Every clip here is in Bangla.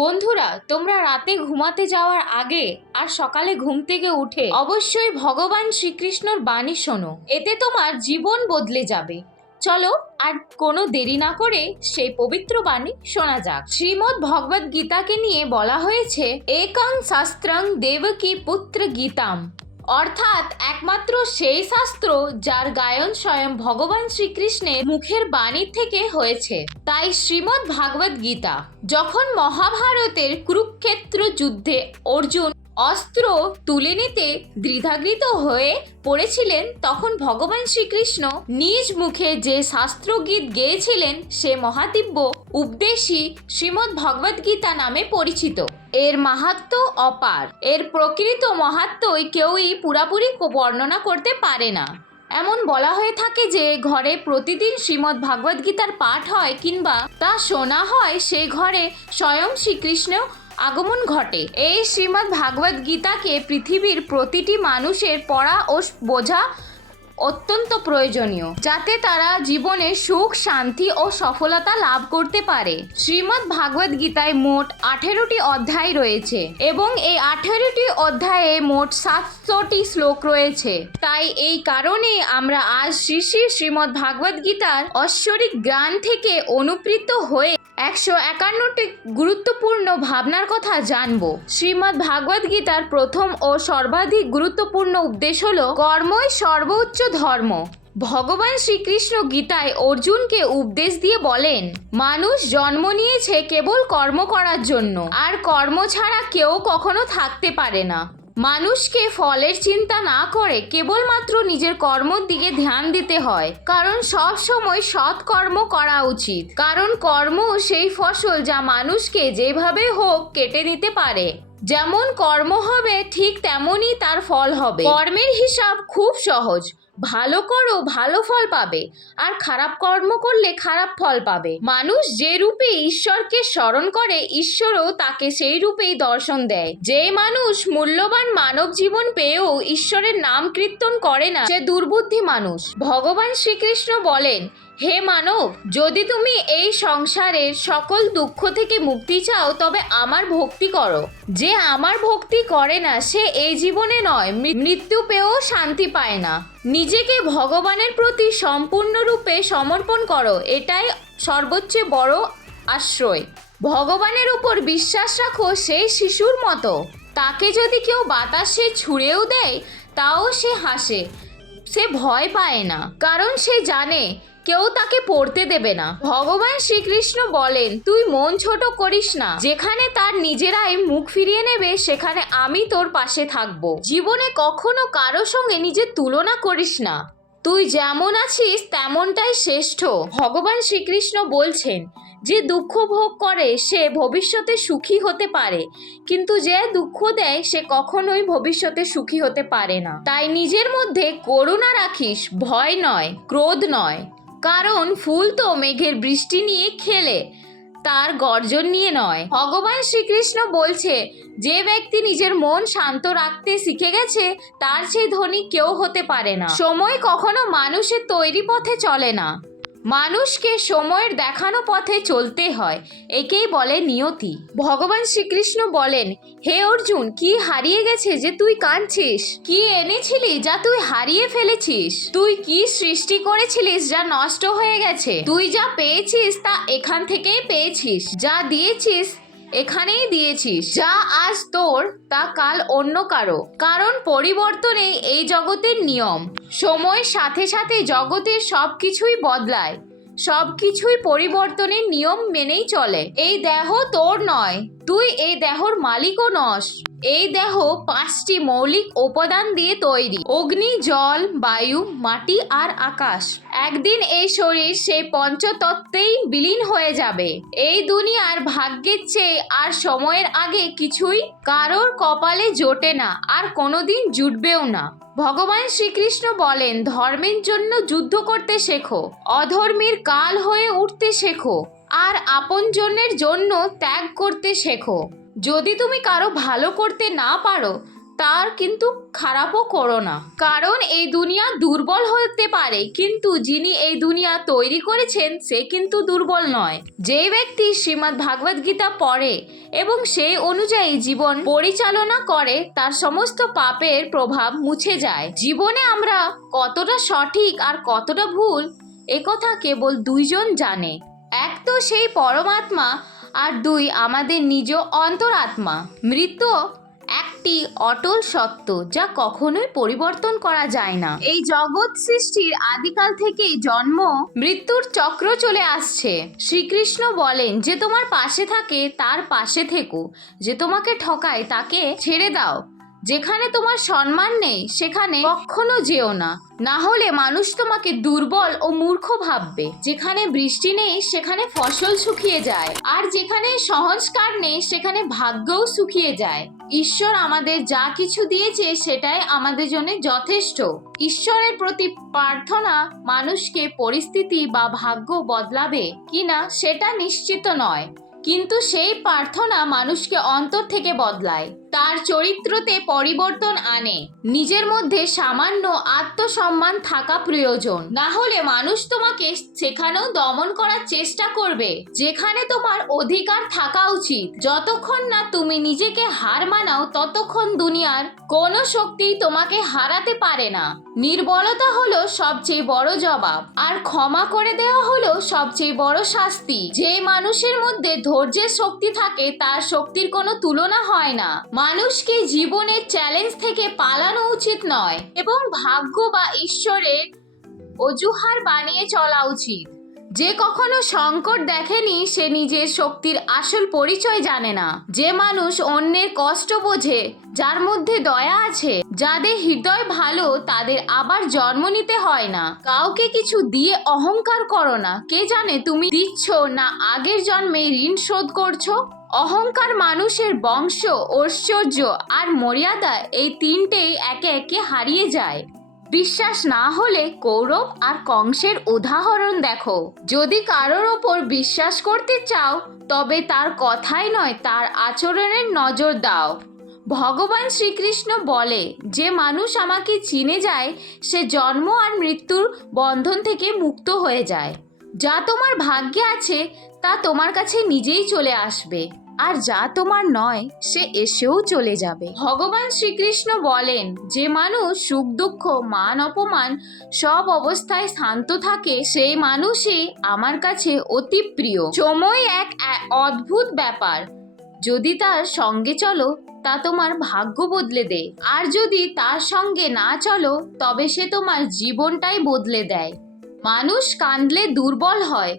বন্ধুরা, তোমরা রাতে ঘুমাতে যাওয়ার আগে আর সকালে ঘুম থেকে উঠে অবশ্যই ভগবান শ্রীকৃষ্ণর বাণী শোনো। এতে তোমার জীবন বদলে যাবে। চলো আর কোনো দেরি না করে সেই পবিত্র বাণী শোনা যাক। শ্রীমদ্ ভগবদ গীতাকে নিয়ে বলা হয়েছে, একাং শাস্ত্রং দেবকী পুত্র গীতাম। অর্থাৎ একমাত্র সেই শাস্ত্র যার গায়ন স্বয়ং ভগবান শ্রীকৃষ্ণের মুখের বাণী থেকে হয়েছে। তাই শ্রীমদ্ ভাগবত গীতা, যখন মহাভারতের কুরুক্ষেত্র যুদ্ধে অর্জুন অস্ত্র তুলে নিতে দ্বিধাগৃত হয়ে পড়েছিলেন তখন ভগবান শ্রীকৃষ্ণ। নিজ মুখে যে শাস্ত্রগীত গেয়েছিলেন সে মহাদিব্য উপদেশী শ্রীমদ্ ভগবদ গীতা নামে পরিচিত। এর মাহাত্ম অপার। এর প্রকৃত মাহাত্মই কেউই পুরাপুরি বর্ণনা করতে পারে না। এমন বলা হয়ে থাকে যে, ঘরে প্রতিদিন শ্রীমদ্ ভাগবত গীতার পাঠ হয় কিংবা তা শোনা হয় সেই ঘরে স্বয়ং শ্রীকৃষ্ণ আগমন ঘটে। এই শ্রীমদ্ ভাগবত গীতাকে পৃথিবীর প্রতিটি মানুষের পড়া ও বোঝা অত্যন্ত প্রয়োজনীয়, যাতে তারা জীবনে সুখ, শান্তি ও সফলতা লাভ করতে পারে। শ্রীমদ্ ভাগবত গীতায় মোট আঠেরোটি অধ্যায় রয়েছে এবং এই আঠেরোটি অধ্যায়ে মোট সাতশোটি শ্লোক রয়েছে। তাই এই কারণে আমরা আজ শ্রী শ্রী শ্রীমদ্ ভাগবত গীতার ঐশ্বরিক জ্ঞান থেকে অনুপ্রীত হয়ে একশো একান্নটি গুরুত্বপূর্ণ ভাবনার কথা জানব। শ্রীমদ্ ভাগবত গীতার প্রথম ও সর্বাধিক গুরুত্বপূর্ণ উপদেশ হল কর্মই সর্বোচ্চ ধর্ম। ভগবান শ্রীকৃষ্ণ গীতায় অর্জুনকে উপদেশ দিয়ে বলেন, মানুষ জন্ম নিয়েছে কেবল কর্ম করার জন্য, আর কর্ম ছাড়া কেউ কখনো থাকতে পারে না। মানুষকে ফলের চিন্তা না করে কেবলমাত্র নিজের কর্মর দিকে ধ্যান দিতে হয়। কারণ সব সময় সৎ কর্ম করা উচিত। কারণ কর্ম সেই ফসল যা মানুষকে যেভাবে হোক কেটে নিতে পারে। যেমন কর্ম হবে, ঠিক তেমনই তার ফল হবে। কর্মের হিসাব খুব সহজ। ভালো করো, ভালো ফল পাবে। আর খারাপ কর্ম করলে খারাপ ফল পাবে। মানুষ যে রূপে ঈশ্বরকে স্মরণ করে, ঈশ্বরও তাকে সেই রূপেই দর্শন দেয়। যে মানুষ মূল্যবান মানব জীবন পেয়েও ঈশ্বরের নাম কীর্তন করে না, সে দুর্বুদ্ধি মানুষ। ভগবান শ্রীকৃষ্ণ বলেন হে মানব, যদি তুমি এই সংসারের সকল দুঃখ থেকে মুক্তি চাও, তবে আমার ভক্তি করো। যে আমার ভক্তি করে না, সে এই জীবনে নয় মৃত্যু পেয়েও শান্তি পায় না। নিজেকে ভগবানের প্রতি সম্পূর্ণরূপে সমর্পণ করো, এটাই সর্বোচ্চ বড় আশ্রয়। ভগবানের উপর বিশ্বাস রাখো সেই শিশুর মতো। তাকে যদি কেউ বাতাসে ছুঁড়েও দেয়, তাও সে হাসে। সে ভয় পায় না, কারণ সে জানে কেউ তাকে পড়তে দেবে না। ভগবান শ্রীকৃষ্ণ বলেন, তুই মন ছোট করিস না। যেখানে তার নিজেরাই মুখ ফিরিয়ে নেবে, সেখানে আমি তোর পাশে থাকব। জীবনে কখনো কারও সঙ্গে নিজের তুলনা করিস না। তুই যেমন আছিস, তেমনটাই শ্রেষ্ঠ। ভগবান শ্রীকৃষ্ণ বলছেন, যে দুঃখ ভোগ করে, সে ভবিষ্যতে সুখী হতে পারে। কিন্তু যে দুঃখ দেয়, সে কখনোই ভবিষ্যতে সুখী হতে পারে না। তাই নিজের মধ্যে করুণা রাখিস, ভয় নয়, ক্রোধ নয়। কারণ ফুল তো মেঘের বৃষ্টি নিয়ে খেলে, তার গর্জন নিয়ে নয়। ভগবান শ্রীকৃষ্ণ বলছে, যে ব্যক্তি নিজের মন শান্ত রাখতে শিখে গেছে, তার সেই ধনী কেউ হতে পারে না। সময় কখনো মানুষের তৈরি পথে চলে না। মানুষকে সময়ের দেখানো পথে চলতে হয়, একেই বলে নিয়তি। ভগবান শ্রীকৃষ্ণ বলেন, হে অর্জুন, কি হারিয়ে গেছে যে তুই কাঁদছিস? কি এনেছিলি যা তুই হারিয়ে ফেলেছিস? তুই কি সৃষ্টি করেছিলিস যা নষ্ট হয়ে গেছে? তুই যা পেয়েছিস তা এখান থেকেই পেয়েছিস। যা দিয়েছিস এখানেই দিয়েছিস। যা আজ তোর, তা কাল অন্য কারও। কারণ পরিবর্তনে এই জগতের নিয়ম। সময়ের সাথে সাথে জগতের সব কিছুই বদলায়। সব কিছুই পরিবর্তনের নিয়ম মেনেই চলে। এই দেহ তোর নয়। তুই এই দেহর মালিকও নস। এই দেহ পাঁচটি মৌলিক উপাদান দিয়ে তৈরি। অগ্নি, জল, বায়ু, মাটি আর আকাশ। একদিন এই শরীর সেই পঞ্চতত্ত্বেই বিলীন হয়ে যাবে। এই দুনিয়ার ভাগ্যের চেয়ে আর সময়ের আগে কিছুই কারোর কপালে জোটে না আর কোনোদিন জুটবেও না। ভগবান শ্রীকৃষ্ণ বলেন, ধর্মের জন্য যুদ্ধ করতে শেখো, অধর্মীর কাল হয়ে উঠতে শেখো। আর আপনজনের জন্য ত্যাগ করতে শেখো। যদি তুমি কারও ভালো করতে না পারো, তার কিন্তু খারাপও করো না। কারণ এই দুনিয়া দুর্বল হতে পারে, কিন্তু যিনি এই দুনিয়া তৈরি করেছেন, সে কিন্তু দুর্বল নয়। যে ব্যক্তি শ্রীমদ্ ভাগবত গীতা পড়ে এবং সেই অনুযায়ী জীবন পরিচালনা করে, তার সমস্ত পাপের প্রভাব মুছে যায়। জীবনে আমরা কতটা সঠিক আর কতটা ভুল একথা কেবল দুইজন জানে। এক তো সেই পরমাত্মা আর দুই আমাদের নিজ অন্তরাত্মা। মৃত একটি অটল সত্য যা কখনোই পরিবর্তন করা যায় না। এই জগৎ সৃষ্টির আদিকাল থেকেই জন্ম মৃত্যুর চক্র চলে আসছে। শ্রীকৃষ্ণ বলেন, যে তোমার পাশে থাকে, তার পাশে থেকো। যে তোমাকে ঠকায়, তাকে ছেড়ে দাও। যেখানে তোমার সম্মান নেই, সেখানে কখনো যেও না। না হলে মানুষ তোমাকে দুর্বল ও মূর্খ ভাববে। যেখানে বৃষ্টি নেই, সেখানে ফসল শুকিয়ে যায়। আর যেখানে সংস্কার নেই, সেখানে ভাগ্যও শুকিয়ে যায়। ঈশ্বর আমাদের যা কিছু দিয়েছে, সেটাই আমাদের জন্য যথেষ্ট। ঈশ্বরের প্রতি প্রার্থনা মানুষকে পরিস্থিতি বা ভাগ্য বদলাবে কিনা, সেটা নিশ্চিত নয়। কিন্তু সেই প্রার্থনা মানুষকে অন্তর থেকে বদলায়। তার চরিত্রতে পরিবর্তন আনে। নিজের মধ্যে সামান্য আত্মসম্মান থাকা প্রয়োজন। না হলে মানুষ তোমাকে সেখানেও দমন করার চেষ্টা করবে, যেখানে তোমার অধিকার থাকা উচিত। যতক্ষণ না তুমি নিজেকে হার মানাও, ততক্ষণ দুনিয়ার কোনো শক্তি তোমাকে হারাতে পারে না। নির্বলতা হলো সবচেয়ে বড় জবাব, আর ক্ষমা করে দেওয়া হলো সবচেয়ে বড় শাস্তি। যে মানুষের মধ্যে ধৈর্যের শক্তি থাকে, তার শক্তির কোনো তুলনা হয় না। মানুষকে জীবনের চ্যালেঞ্জ থেকে পালানো উচিত নয় এবং ভাগ্য বা ঈশ্বরের অজুহার বানিয়ে চলা উচিত। যে কখনো সংকট দেখেনি, সে নিজের শক্তির আসল পরিচয় জানে না। যে মানুষ অন্যের কষ্ট বোঝে, যার মধ্যে দয়া আছে, যাদের হৃদয় ভালো, তাদের আবার জন্ম নিতে হয় না। কাউকে কিছু দিয়ে অহংকার করো না। কে জানে তুমি দিচ্ছ না আগের জন্মে ঋণ শোধ করছ? অহংকার মানুষের বংশ, ঐশ্বর্য আর মর্যাদা এই তিনটেই একে একে হারিয়ে যায়। বিশ্বাস না হলে কৌরব আর কংসের উদাহরণ দেখো। যদি কারোর ওপর বিশ্বাস করতে চাও, তবে তার কথাই নয়, তার আচরণের নজর দাও। ভগবান শ্রীকৃষ্ণ বলে, যে মানুষ আমাকে চিনে যায়, সে জন্ম আর মৃত্যুর বন্ধন থেকে মুক্ত হয়ে যায়। যা তোমার ভাগ্যে আছে তা তোমার কাছে নিজেই চলে আসবে। আর যা তোমার নয়, সে এসেও চলে যাবে। ভগবান শ্রীকৃষ্ণ বলেন, যে মানুষ সুখ, দুঃখ, মান, অপমান সব অবস্থায় শান্ত থাকে, সেই মানুষই আমার কাছে অতি প্রিয়। সময় এক অদ্ভুত ব্যাপার। যদি তার সঙ্গে চলো, তা তোমার ভাগ্য বদলে দে আর যদি তার সঙ্গে না চলো, তবে সে তোমার জীবনটাই বদলে দেয়। মানুষ কাঁদলে দুর্বল হয়।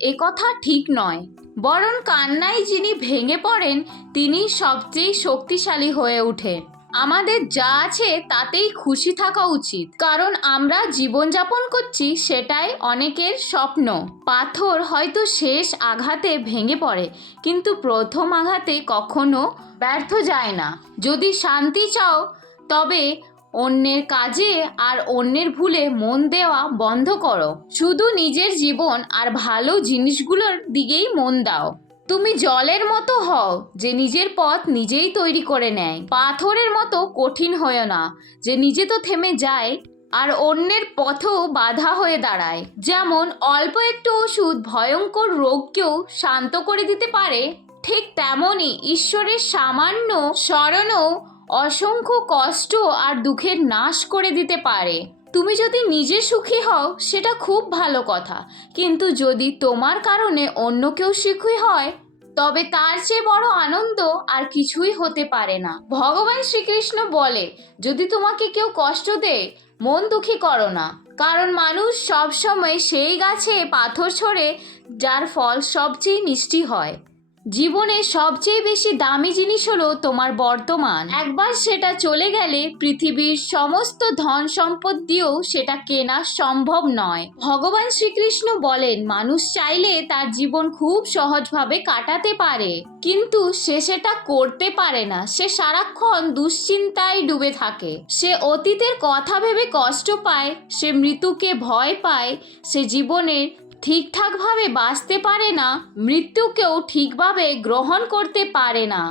এ কথা ঠিক নয়। বরং কান্নায় যিনি ভেঙে পড়েন, তিনি সবচেয়ে শক্তিশালী হয়ে ওঠে। আমাদের যা আছে তাতেই খুশি থাকা উচিত। কারণ আমরা জীবনযাপন করছি, সেটাই অনেকের স্বপ্ন। পাথর হয়তো শেষ আঘাতে ভেঙে পড়ে, কিন্তু প্রথম আঘাতে কখনো ব্যর্থ যায় না। যদি শান্তি চাও, তবে অন্যের কাজে আর অন্যের ভুলে মন দেওয়া বন্ধ করো। শুধু নিজের জীবন আর ভালো জিনিসগুলোর দিকেই মন দাও। তুমি জলের মতো হও যে নিজের পথ নিজেই তৈরি করে নেয়। পাথরের মতো কঠিন হয়েও না যে নিজে তো থেমে যায় আর অন্যের পথও বাধা হয়ে দাঁড়ায়। যেমন অল্প একটু ওষুধ ভয়ঙ্কর রোগকেও শান্ত করে দিতে পারে, ঠিক তেমনই ঈশ্বরের সামান্য স্মরণও অসংখ্য কষ্ট আর দুঃখের নাশ করে দিতে পারে। তুমি যদি নিজে সুখী হও, সেটা খুব ভালো কথা। কিন্তু যদি তোমার কারণে অন্য কেউ সুখী হয়, তবে তার চেয়ে বড় আনন্দ আর কিছুই হতে পারে না। ভগবান শ্রীকৃষ্ণ বলে, যদি তোমাকে কেউ কষ্ট দেয়, মন দুঃখী করো না। কারণ মানুষ সবসময় সেই গাছে পাথর ছড়ে, যার ফল সবচেয়ে মিষ্টি হয়। জীবনে সবচেয়ে বেশি দামি জিনিস হলো তোমার বর্তমান। একবার সেটা চলে গেলে পৃথিবীর সমস্ত ধন সম্পদ দিয়েও সেটা কেনা সম্ভব নয়। ভগবান শ্রীকৃষ্ণ বলেন, মানুষ চাইলে তার জীবন খুব সহজভাবে কাটাতে পারে, কিন্তু সে সেটা করতে পারে না। সে সারাক্ষণ দুশ্চিন্তায় ডুবে থাকে। সে অতীতের কথা ভেবে কষ্ট পায়, সে মৃত্যুকে ভয় পায়, সে জীবনের ঠিকঠাকভাবে বাঁচতে পারে না মৃত্যুকেও ঠিকভাবে গ্রহণ করতে পারে না।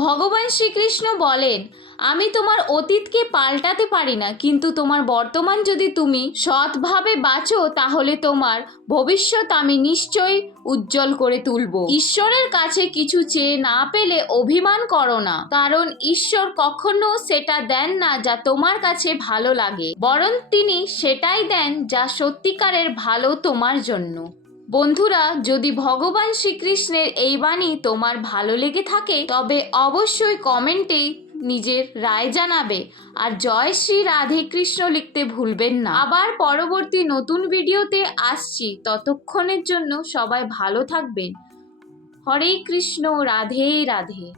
ভগবান শ্রীকৃষ্ণ বলেন, আমি তোমার অতীতকে পাল্টাতে পারি না, কিন্তু তোমার বর্তমান যদি তুমি সৎভাবে বাঁচো, তাহলে তোমার ভবিষ্যৎ আমি নিশ্চয়ই উজ্জ্বল করে তুলব। ঈশ্বরের কাছে কিছু চেয়ে না পেলে অভিমান করো না, কারণ ঈশ্বর কখনো সেটা দেন না যা তোমার কাছে ভালো লাগে, বরং তিনি সেটাই দেন যা সত্যিকারের ভালো তোমার জন্য। বন্ধুরা, যদি ভগবান শ্রীকৃষ্ণের এই বাণী তোমার ভালো লেগে থাকে, তবে অবশ্যই কমেন্টে নিজের রায় জানাবে। আর জয় শ্রী রাধে কৃষ্ণ লিখতে ভুলবেন না। আবার পরবর্তী নতুন ভিডিওতে আসছি। ততক্ষণের জন্য সবাই ভালো থাকবেন। হরে কৃষ্ণ, রাধে রাধে।